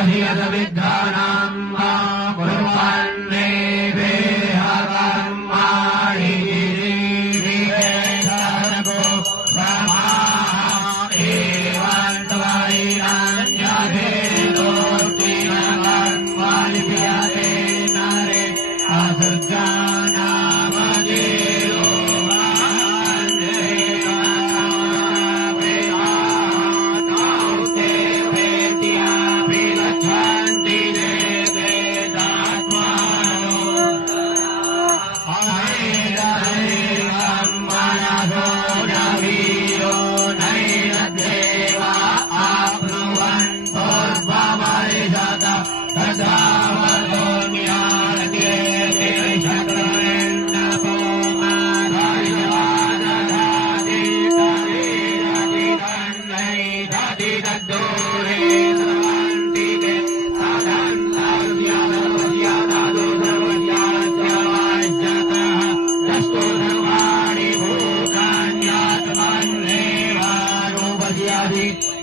अधियतविद्धानां वा कुर्वन्नेवे कर्माणि विवेशरको समाः एवं त्वयिनान्यभेदोऽतिनकर्मालिभ्यते नरे असृजानामदेयो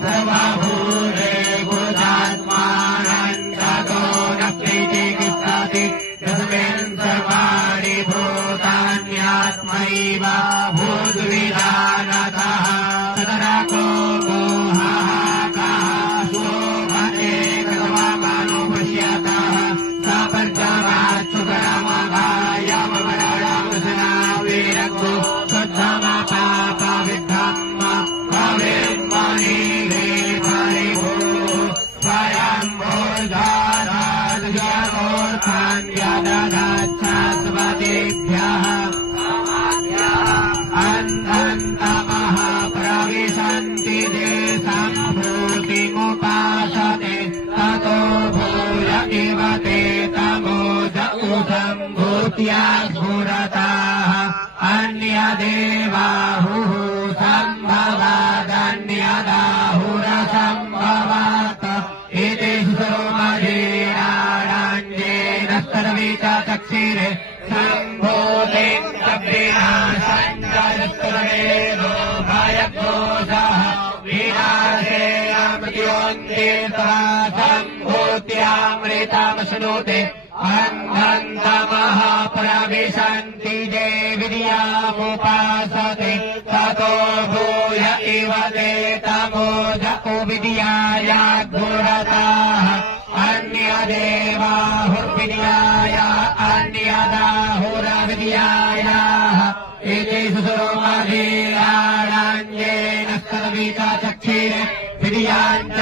सर्वभूते भूतात्मानन्दतो न प्रीतिकित्सति तस्मिन् सर्वाणि भूतान्यात्मैव भूद्विधानतः तदरको मोहः कः शोभते कृतवामनुपश्यतः स पञ्चमाच्छुकरमगायममरणमसनावीरको शुद्धमपापविद्धम् अन्धन्तमः प्रविशन्ति ते सम्भूतिमुपासते ततो भूय इव ते तमोज सम्भूत्या स्फुरताः अन्यदेवाहुः सम्भवादन्यदाहुरसम्भवात् इति सुरोमधीराणान्येन सर्वितचक्षिरे सम्भूतिविनाशञ्चरस्तुर्वेदो भयघोषः विनाशेऽमृत्योऽन्तीर्थः सम्भूत्यामृतमश्नुते अन्धन्तमः प्रविशन्ति ये विद्यामुपासते ततो भूय इव ते तमोज विद्याया गुरताः अन्यदेवाहुर्विद्याया अन्यदाहुरविद्यायाः इति सुरोमधीराणान्येन सर्वितचक्षिरे विद्याञ्च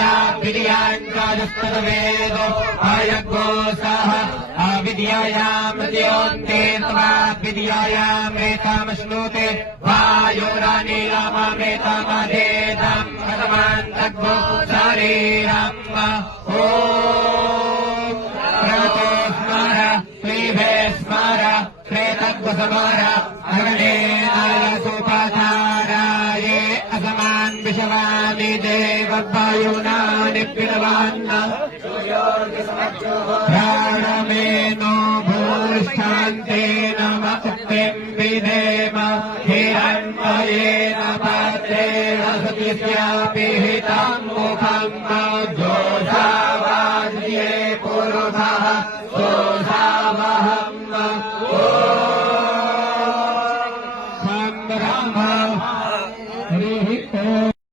जस्तद्वेदो भयघोषः अविद्यायामृत्योऽन्ते विद्यायामृतमश्नुते वायुरनिलममृतमधेदम् कथमन्तग्भो शरीरम् ॐ प्रतो स्मर श्रीभे स्मर श्रेतग्स्मर अग्नेनाय सुपधाराये असमान् विषवानि देववायुनानि पिणवान्न प्राणमेनो भूष्ठान्तेन मुक्तिम् विधेम हिरण्मयेन पात्रेण सतीस्यापि हितम् मुखम् जोषावाज्ये पुरुषः